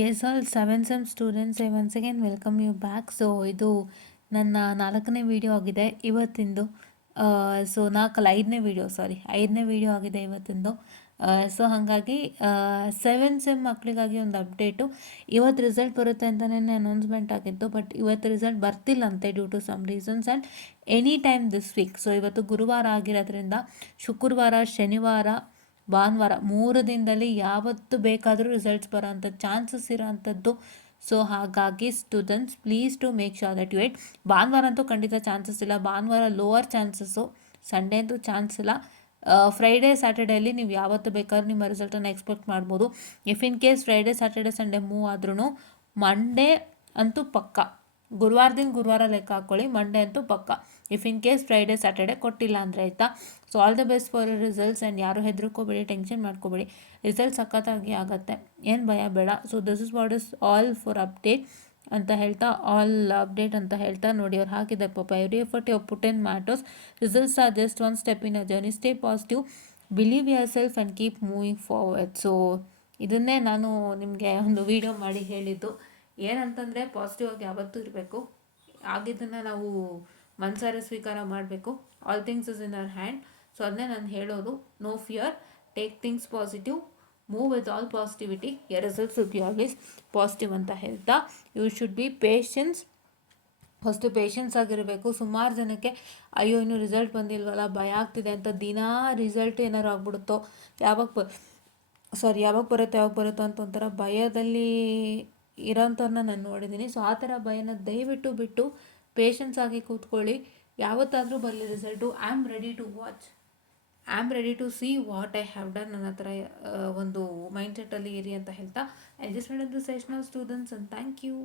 S all seven sem students I once again welcome you back. So ಇದು ನನ್ನ 4ನೇ video ಆಗಿದೆ ಇವತ್ತಿಂದು. So 5ನೇ ವಿಡಿಯೋ, ಸಾರಿ 5ನೇ ವಿಡಿಯೋ ಆಗಿದೆ ಇವತ್ತಿಂದು. ಸೊ ಹಾಗಾಗಿ 7 ಸೆಮ್ ಮಕ್ಕಳಿಗಾಗಿ ಒಂದು ಅಪ್ಡೇಟು. ಇವತ್ತು ರಿಸಲ್ಟ್ ಬರುತ್ತೆ ಅಂತಲೇ ಅನೌನ್ಸ್ಮೆಂಟ್ ಆಗಿತ್ತು, ಬಟ್ ಇವತ್ತು ರಿಸಲ್ಟ್ ಬರ್ತಿಲ್ಲಂತೆ due to some reasons and any time this week. So ಇವತ್ತು ಗುರುವಾರ ಆಗಿರೋದ್ರಿಂದ ಶುಕ್ರವಾರ, ಶನಿವಾರ, ಭಾನುವಾರ 3 ದಿನದಲ್ಲಿ ಯಾವತ್ತು ಬೇಕಾದರೂ ರಿಸಲ್ಟ್ಸ್ ಬರೋಂಥ ಚಾನ್ಸಸ್ ಇರೋವಂಥದ್ದು. ಸೊ ಹಾಗಾಗಿ students please to make sure that you wait. ಭಾನುವಾರ ಅಂತೂ ಖಂಡಿತ ಚಾನ್ಸಸ್ ಇಲ್ಲ, ಭಾನುವಾರ ಲೋವರ್ ಚಾನ್ಸಸ್ಸು, ಸಂಡೇ ಅಂತೂ ಚಾನ್ಸ್ ಇಲ್ಲ. ಫ್ರೈಡೇ ಸ್ಯಾಟರ್ಡೇಲಿ ನೀವು ಯಾವತ್ತು ಬೇಕಾದ್ರೂ ನಿಮ್ಮ ರಿಸಲ್ಟನ್ನು ಎಕ್ಸ್ಪೆಕ್ಟ್ ಮಾಡ್ಬೋದು. If in case Friday Saturday Sunday move ಆದ್ರೂ ಮಂಡೇ ಅಂತೂ ಪಕ್ಕ. ಗುರುವಾರ ಲೆಕ್ಕ ಹಾಕ್ಕೊಳ್ಳಿ, ಮಂಡೇ ಅಂತೂ ಪಕ್ಕ. If in case Friday Saturday ಕೊಟ್ಟಿಲ್ಲ ಅಂದರೆ ಆಯಿತಾ. So all the best for results. And ಯಾರು ಹೆದರ್ಕೋಬೇಡಿ, ಟೆನ್ಷನ್ ಮಾಡ್ಕೋಬೇಡಿ, ರಿಸಲ್ಟ್ ಸಖತ್ತಾಗಿ ಆಗುತ್ತೆ, ಏನು ಭಯ ಬೇಡ. So this is what is all for update ಅಂತ ಹೇಳ್ತಾ, ಆಲ್ ಅಪ್ಡೇಟ್ ಅಂತ ಹೇಳ್ತಾ ನೋಡಿ ಅವ್ರು ಹಾಕಿದೆ ಪಾಪ, every effort you put in matters, results are just one step in a journey, stay positive, believe yourself and keep moving forward. So ಇದನ್ನೇ ನಾನು ನಿಮಗೆ ಒಂದು ವಿಡಿಯೋ ಮಾಡಿ ಹೇಳಿದ್ದು. ಏನಂತಂದರೆ ಪಾಸಿಟಿವ್ ಆಗಿ ಯಾವತ್ತೂ ಇರಬೇಕು, ಆಗಿದ್ದನ್ನು ನಾವು ಮನಸಾರೆ ಸ್ವೀಕಾರ ಮಾಡಬೇಕು. All things is in our hand. So ಅದನ್ನೇ ನಾನು ಹೇಳೋದು, no fear, take things positive, move with all positivity, your results will be always positive ಅಂತ ಹೇಳ್ತಾ, you should be patience. First patience ಆಗಿರಬೇಕು. ಸುಮಾರು ಜನಕ್ಕೆ ಅಯ್ಯೋ ಇನ್ನೂ ರಿಸಲ್ಟ್ ಬಂದಿಲ್ವಲ್ಲ, ಭಯ ಆಗ್ತಿದೆ ಅಂತ ದಿನಾ ರಿಸಲ್ಟ್ ಏನಾರು ಆಗ್ಬಿಡುತ್ತೋ, ಯಾವಾಗ ಬರುತ್ತೋ ಅಂತ ಒಂಥರ ಭಯದಲ್ಲಿ ಇರೋಂಥವ್ರನ್ನ ನಾನು ನೋಡಿದ್ದೀನಿ. ಸೊ ಆ ಥರ ಭಯನ ದಯವಿಟ್ಟು ಬಿಟ್ಟು ಪೇಷನ್ಸ್ ಆಗಿ ಕೂತ್ಕೊಳ್ಳಿ. ಯಾವತ್ತಾದರೂ ಬರಲಿ result, I am ready to watch, I am ready to see what I have done ಅನ್ನೋ ಥರ ಒಂದು ಮೈಂಡ್ಸೆಟ್ಟಲ್ಲಿ ಇರಿ ಅಂತ ಹೇಳ್ತಾ, I just want to session of students and thank you.